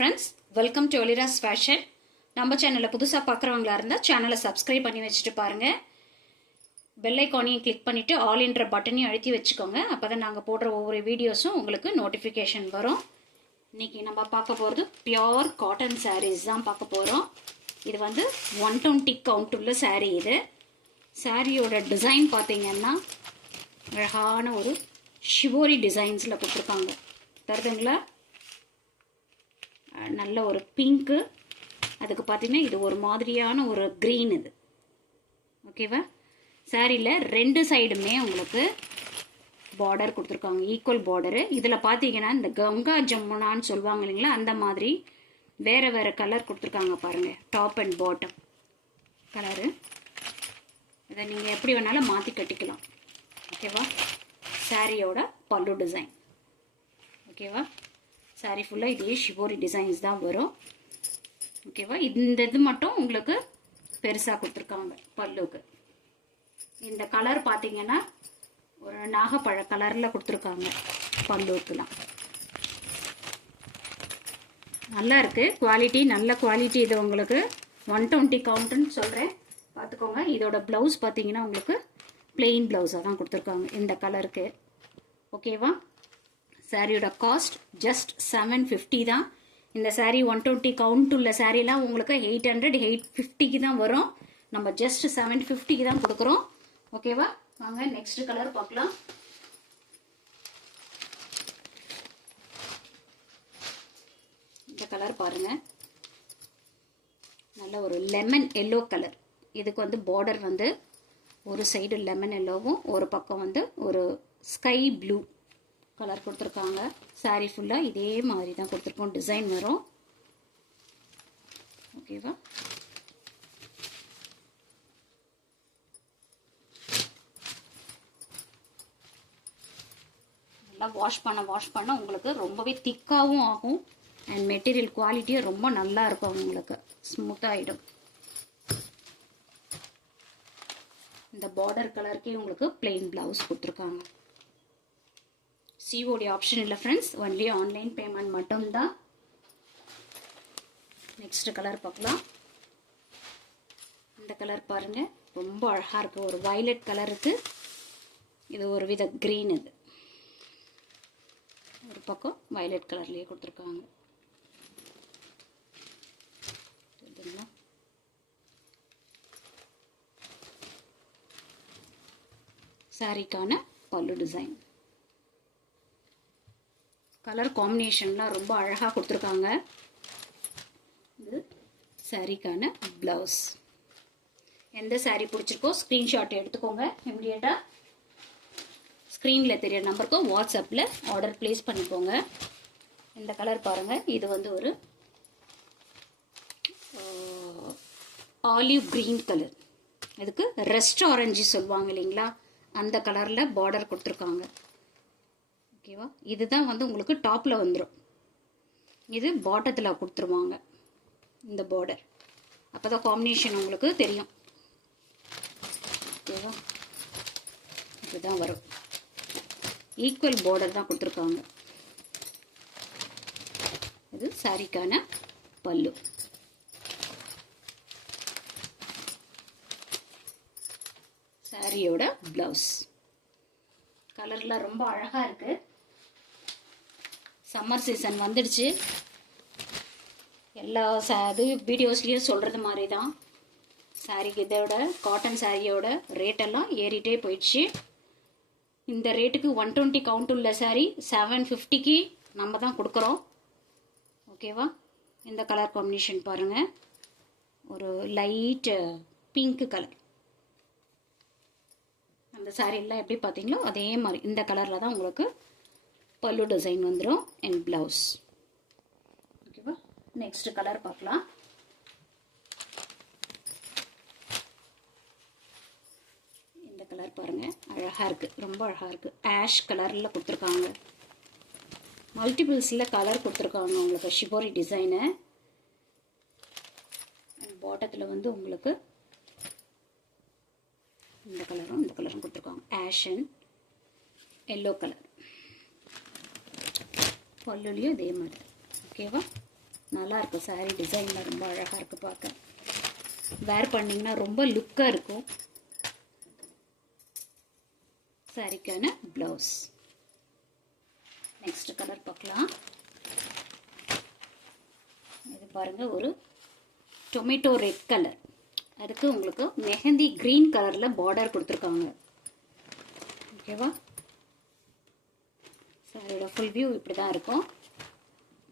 friends, welcome to Olira's Fashion. நம்ம சேனலை புதுசாக பார்க்குறவங்களா இருந்தால் சேனலை சப்ஸ்கிரைப் பண்ணி வச்சுட்டு பாருங்கள். பெல் ஐக்கானையும் கிளிக் பண்ணிவிட்டு ஆல் என்ற பட்டனையும் அழுத்தி வச்சுக்கோங்க. அப்போ தான் நாங்கள் போடுற ஒவ்வொரு வீடியோஸும் உங்களுக்கு நோட்டிஃபிகேஷன் வரும். இன்றைக்கி நம்ம பார்க்க போகிறது பியோர் காட்டன் சாரீஸ் தான் பார்க்க போகிறோம். இது வந்து 120 கவுண்ட் உள்ள சாரீ. இது சாரியோட டிசைன் பார்த்தீங்கன்னா அழகான ஒரு ஷிவோரி டிசைன்ஸில் கொடுத்துருக்காங்க. தருதுங்களா? நல்ல ஒரு பிங்க்கு, அதுக்கு பார்த்தீங்கன்னா இது ஒரு மாதிரியான ஒரு க்ரீன். இது ஓகேவா? சாரியில் ரெண்டு சைடுமே உங்களுக்கு பார்டர் கொடுத்துருக்காங்க, ஈக்குவல் பார்டரு. இதில் பார்த்தீங்கன்னா இந்த கங்கா ஜமுனான்னு சொல்லுவாங்க இல்லைங்களா, அந்த மாதிரி வேறு வேறு கலர் கொடுத்துருக்காங்க பாருங்கள். Top and bottom colour. இதை நீங்கள் எப்படி வேணாலும் மாற்றி கட்டிக்கலாம். ஓகேவா? சாரியோட பல்லு டிசைன். ஓகேவா? சாரி ஃபுல்லாக இதே ஷிவோரி டிசைன்ஸ் தான் வரும். ஓகேவா? இந்த இது மட்டும் உங்களுக்கு பெருசாக கொடுத்துருக்காங்க பல்லுக்கு. இந்த கலர் பார்த்தீங்கன்னா ஒரு நாகப்பழ கலரில் கொடுத்துருக்காங்க பல்லுக்கெலாம். நல்லா இருக்குது குவாலிட்டி, நல்ல குவாலிட்டி. இது உங்களுக்கு 120 கவுண்ட்டுன்னு சொல்கிறேன், பார்த்துக்கோங்க. இதோட ப்ளவுஸ் பார்த்தீங்கன்னா உங்களுக்கு பிளெயின் ப்ளவுஸாக தான் கொடுத்துருக்காங்க இந்த கலருக்கு. ஓகேவா? சாரியோட காஸ்ட் ஜஸ்ட் 750 தான். இந்த சாரீ 120 கவுண்ட் உள்ள சாரீலாம் உங்களுக்கு 800 850க்கு தான் வரும். நம்ம ஜஸ்ட் 750க்கு தான் கொடுக்குறோம். ஓகேவா? வாங்க நெக்ஸ்ட் கலர் பார்க்கலாம். இந்த கலர் பாருங்க, நல்ல ஒரு லெமன் எல்லோ கலர். இதுக்கு வந்து பார்டர் வந்து ஒரு சைடு லெமன் எல்லோவும் ஒரு பக்கம் வந்து ஒரு ஸ்கை ப்ளூ கலர் கொடுத்துருக்காங்க. சாரீ ஃபுல்லாக இதே மாதிரி தான் கொடுத்துருக்கோம், டிசைன் வரும். ஓகேவா? நல்லா வாஷ் பண்ண உங்களுக்கு ரொம்பவே திக்காகவும் ஆகும். அண்ட் மெட்டீரியல் குவாலிட்டியும் ரொம்ப நல்லா இருக்கும், உங்களுக்கு ஸ்மூத்தாகிடும். இந்த பார்டர் கலருக்கே உங்களுக்கு பிளெயின் ப்ளவுஸ் கொடுத்துருக்காங்க. சிஓடி ஆப்ஷன் இல்லை ஃப்ரெண்ட்ஸ், ஒன்லி ஆன்லைன் பேமெண்ட் மட்டும்தான். நெக்ஸ்ட் கலர் பார்க்கலாம். இந்த கலர் பாருங்கள், ரொம்ப அழகாக இருக்குது. ஒரு வயலட் கலருக்கு இது ஒரு வித க்ரீன். இது ஒரு பக்கம் வயலட் கலர்லேயே கொடுத்துருக்காங்க. சாரிக்கான பல்லு டிசைன், கலர் காம்பினேஷன்லாம் ரொம்ப அழகாக கொடுத்துருக்காங்க. இது சாரிக்கான ப்ளவுஸ். எந்த சாரீ பிடிச்சிருக்கோ ஸ்க்ரீன்ஷாட் எடுத்துக்கோங்க. இமிடியேட்டாக ஸ்க்ரீனில் தெரிய நம்பருக்கு வாட்ஸ்அப்பில் ஆர்டர் ப்ளேஸ் பண்ணிக்கோங்க. இந்த கலர் பாருங்கள், இது வந்து ஒரு ஆலிவ் க்ரீன் கலர். இதுக்கு ரெஸ்ட் ஆரஞ்சு சொல்லுவாங்க இல்லைங்களா, அந்த கலரில் பார்டர் கொடுத்துருக்காங்க. ஓகேவா? இதுதான் வந்து உங்களுக்கு டாப்பில் வந்துடும், இது பாட்டத்தில் கொடுத்துருவாங்க இந்த பார்டர். அப்போ தான் காம்பினேஷன் உங்களுக்கு தெரியும். ஓகேவா? இதுதான் வரும், ஈக்குவல் பார்டர் தான் கொடுத்துருக்காங்க. இது சாரிக்கான பல்லு. சாரியோட ப்ளவுஸ். கலர்லாம் ரொம்ப அழகாக இருக்குது. சம்மர் சீசன் வந்துடுச்சு. எல்லா இது வீடியோஸ்லேயும் சொல்கிறது மாதிரி தான். சாரிக்கு இதோட காட்டன் சாரியோட ரேட்டெல்லாம் ஏறிட்டே போயிடுச்சு. இந்த ரேட்டுக்கு 120 கவுண்ட் உள்ள சாரி 750க்கு நம்ம தான் கொடுக்குறோம். ஓகேவா? இந்த கலர் காம்பினேஷன் பாருங்கள், ஒரு லைட் பிங்க் கலர். அந்த சாரீலாம் எப்படி பார்த்தீங்களோ அதே மாதிரி இந்த கலரில் தான் உங்களுக்கு பல்லு டிசைன் வந்துடும் அண்ட் ப்ளவுஸ். ஓகேவா? நெக்ஸ்ட் கலர் பார்க்கலாம். இந்த கலர் பாருங்கள், அழகாக இருக்குது, ரொம்ப அழகாக இருக்குது. ஆஷ் கலரில் கொடுத்துருக்காங்க. மல்டிபிள்ஸில் கலர் கொடுத்துருக்காங்க உங்களுக்கு ஷிவோரி டிசைனு. அண்ட் பாட்டத்தில் வந்து உங்களுக்கு இந்த கலரும் கொடுத்துருக்காங்க, ஆஷ் அண்ட் எல்லோ கலர். பல்லுலையும் இதே மாதிரி. ஓகேவா? நல்லா இருக்கும். saree டிசைனில் ரொம்ப அழகாக இருக்குது பார்க்க. வேர் பண்ணிங்கன்னா ரொம்ப லுக்காக இருக்கும். சாரிக்கான ப்ளவுஸ். நெக்ஸ்ட் கலர் பார்க்கலாம். இது பாருங்கள், ஒரு டொமேட்டோ ரெட் கலர். அதுக்கு உங்களுக்கு மெஹந்தி க்ரீன் கலரில் பார்டர் கொடுத்துருக்காங்க. ஓகேவா? சாரியோட ஃபுல் வியூ இப்படி தான் இருக்கும்.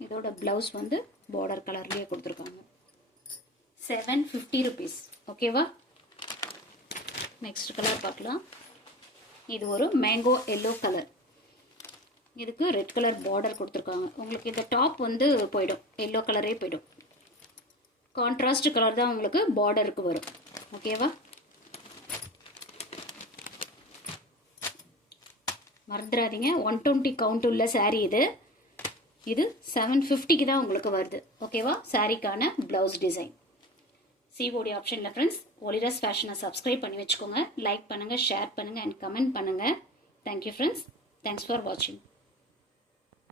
இதோட ப்ளவுஸ் வந்து பார்டர் கலர்லேயே கொடுத்துருக்காங்க. 750 rupees. ஓகேவா? நெக்ஸ்ட் கலர் பார்க்கலாம். இது ஒரு மேங்கோ எல்லோ கலர். இதுக்கு ரெட் கலர் பார்டர் கொடுத்துருக்காங்க. உங்களுக்கு இந்த டாப் வந்து போயிடும், எல்லோ கலரே போயிடும். கான்ட்ராஸ்ட் கலர் தான் உங்களுக்கு பார்டருக்கு வரும். ஓகேவா? மறந்துடாதீங்க, 120 கவுண்ட் உள்ள சாரீ இது. இது 750க்கு தான் உங்களுக்கு வருது. ஓகேவா? சாரிக்கான ப்ளவுஸ் டிசைன். சிஓடி ஆப்ஷனில் ஃப்ரெண்ட்ஸ், ஒலிரஸ் ஃபேஷனை சப்ஸ்கிரைப் பண்ணி வச்சுக்கோங்க. லைக் பண்ணுங்கள், ஷேர் பண்ணுங்கள் அண்ட் கமெண்ட் பண்ணுங்கள். Thank you friends. தேங்க்ஸ் ஃபார் வாட்சிங்.